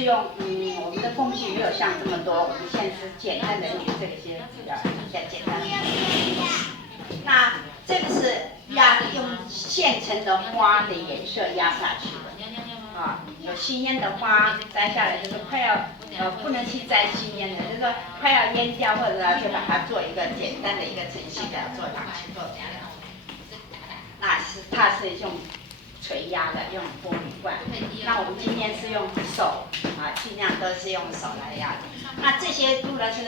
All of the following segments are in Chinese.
是用我们的工具没有像这么多，我们现在是简单的用这些比较简单的。那这个是用现成的花的颜色压下去的。有新烟的花摘下来，就是快要不能去摘新烟的，就是说快要蔫掉，或者就把它做一个简单的一个程序给它做上去。那它是用锤压的，用玻璃罐。那我们今天是用手尽量都是用手来压的。那这些都呢是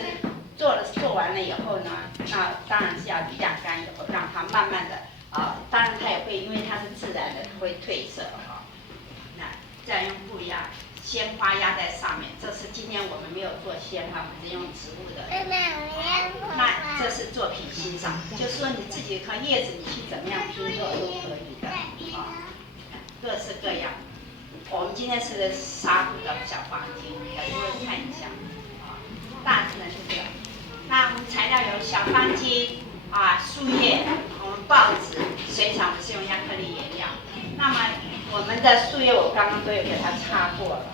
做完了以后呢，那当然是要晾干以后，让它慢慢的当然它也会，因为它是自然的，它会褪色那这样用布压，鲜花压在上面。这是今天我们没有做鲜花，我们是用植物的。那这是作品欣赏，就是说你自己和叶子你去怎么样拼凑都可以的各式各样。我们今天是纱布的小方巾，给各位看一下大致呢是这个。那我们材料有小方巾树叶，我们报纸，水彩我们是用亚克力颜料。那么我们的树叶我刚刚都有给它擦过了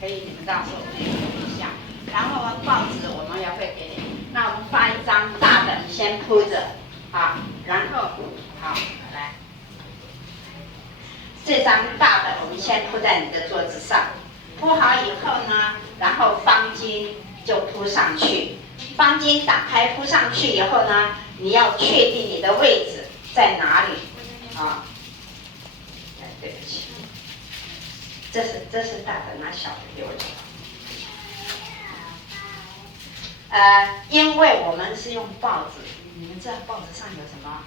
可以你们到时候可以用一下。然后报纸我们也会给你，那我们发一张大的，你先铺着然后来，这张大的我们先铺在你的桌子上，铺好以后呢，然后方巾就铺上去。方巾打开铺上去以后呢，你要确定你的位置在哪里对不起，这是大的，拿小的给我做。因为我们是用报纸，你们知道报纸上有什么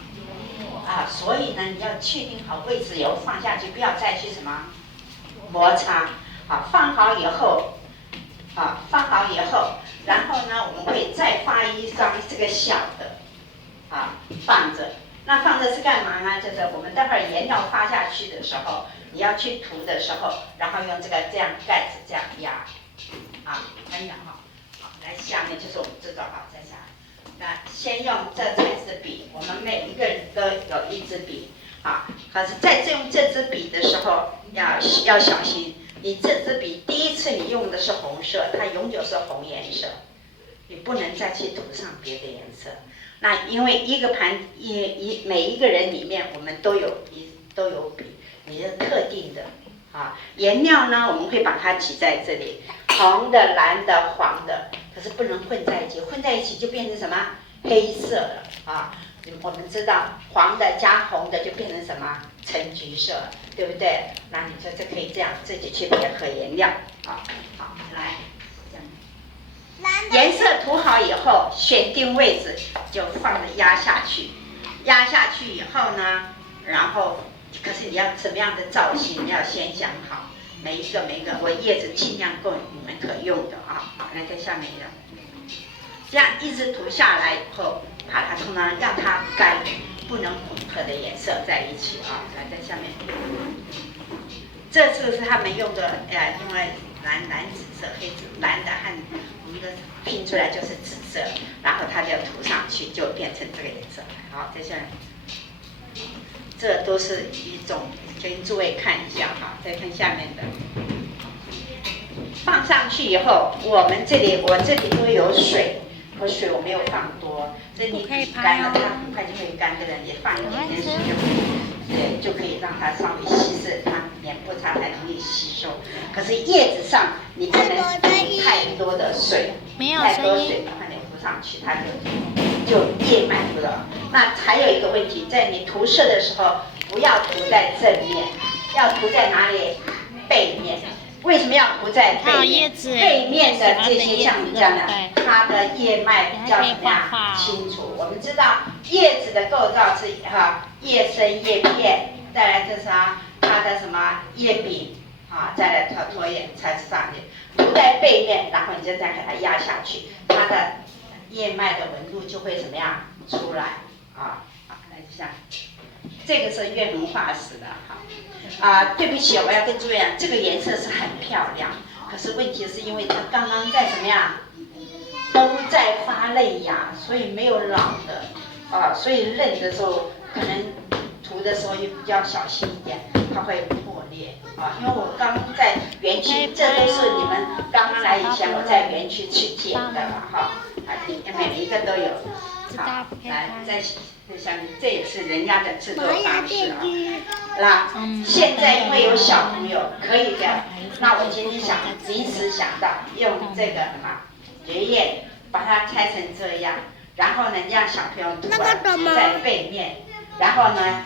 所以呢，你要确定好位置以后放下去，不要再去什么摩擦。放好以后，然后呢，我们会再发一张这个小的放着。那放着是干嘛呢？就是我们待会儿颜料发下去的时候，你要去涂的时候，然后用这个这样盖子这样压很远来下面就是我们这种再下来。那先用这材质笔，我们每一个人都有一支笔可是在用这支笔的时候要小心，你这支笔第一次你用的是红色，它永久是红颜色，你不能再去涂上别的颜色。那因为一个每一个人里面我们都有笔，你是特定的颜料呢，我们会把它挤在这里，红的、蓝的、黄的，可是不能混在一起，混在一起就变成什么黑色了我们知道黄的加红的就变成什么橙橘色，对不对？那你就可以这样自己去配合颜料来。颜色涂好以后，选定位置就放着压下去。压下去以后呢，然后可是你要什么样的造型，你要先想好。每一个，我叶子尽量够你们可用的好，来在下面这样一直涂下来以后，把它通常让它干，不能混合的颜色在一起来在下面。这是他们用的因为蓝紫色、黑紫蓝的和我们的拼出来就是紫色，然后它就涂上去就变成这个颜色。好，在下面，这都是一种，给诸位看一下再看下面的。放上去以后，我这里都有水，水我没有放多，所以你干了它很快就会干的人，也放一点点水就可以让它稍微稀释，它脸部它才容易吸收。可是叶子上你不能太多的水，太多水把它涂上去，它就叶脉不了。那还有一个问题，在你涂色的时候，不要涂在正面，要涂在哪里？背面。为什么要涂在背面？背面的这些像你这样的，它的叶脉比较怎么样清楚？我们知道叶子的构造是叶身、叶片，再来就是它的什么叶柄再来拖叶才是上面。涂在背面，然后你就这样给它压下去，它的叶脉的纹路就会怎么样出来来一下，这个是月轮化石的对不起，我要跟诸位讲，这个颜色是很漂亮，可是问题是因为它刚刚在怎么样，都在发嫩芽，所以没有老的所以嫩的时候可能涂的时候也比较小心一点。它会破裂啊。因为我刚在园区，这都是你们刚刚来以前我在园区去捡的嘛哈，每一个都有。好，来在下面，这也是人家的制作方式啊。那现在因为有小朋友可以的，那我今天临时想到用这个蕨叶把它拆成这样，然后呢让小朋友涂在背面，然后呢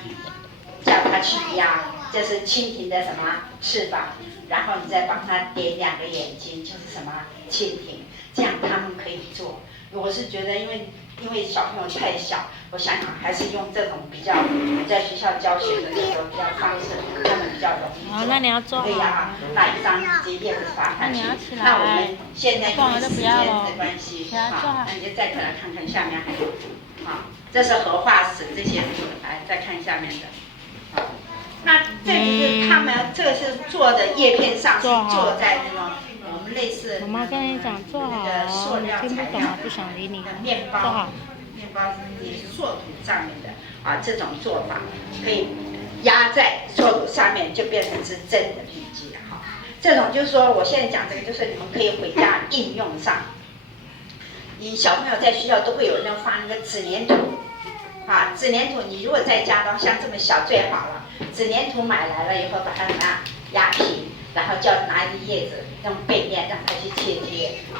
叫他去压，这是蜻蜓的什么翅膀，然后你再帮他点2个眼睛，就是什么蜻蜓，这样他们可以做。我是觉得因为小朋友太小，我想还是用这种比较我在学校教学的时候比较方式，他们比较容易做。好，那你要做好。对呀，那一张直接是把它去。那我们现在因为时间的关系，好，那你就再可能看看下面还有，好，这是荷花石这些，来再看下面的，好，那这就是他们这个是做的叶片上是做在那种。我们类似妈妈跟你讲，做好哦，你听不懂，不想理你。面包也是塑土上面的啊，这种做法可以压在塑土上面，就变成是真的笔记了哈。这种就是说，我现在讲这个，就是你们可以回家应用上。你小朋友在学校都会有人发那个纸粘土啊，纸粘土你如果在家的话，像这么小最好了。纸粘土买来了以后，把它压平。然后叫拿一个叶子用背面让他去贴，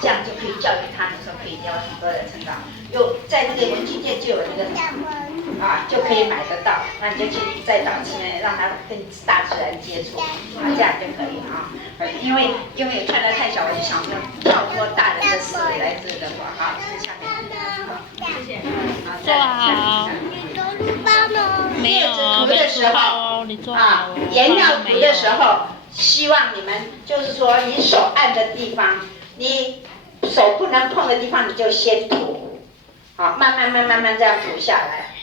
这样就可以教育他们说可以有很多的成长。在那个文具店就有那个就可以买得到，那你就去在岛上面让他跟大自然接触这样就可以啊。因为看得太小，我就想说跳脱大人的思维来这个话，好，这是下面，好，谢谢。做好。没有涂的时候颜料涂的时候。希望你们就是说，你手按的地方，你手不能碰的地方，你就先涂，好，慢慢这样涂下来。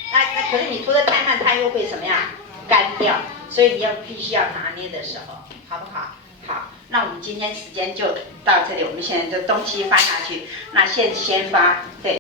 可是你涂得太慢，它又会什么样？干掉。所以你必须要拿捏的时候，好不好？好，那我们今天时间就到这里，我们现在就东西翻下去。那先把对。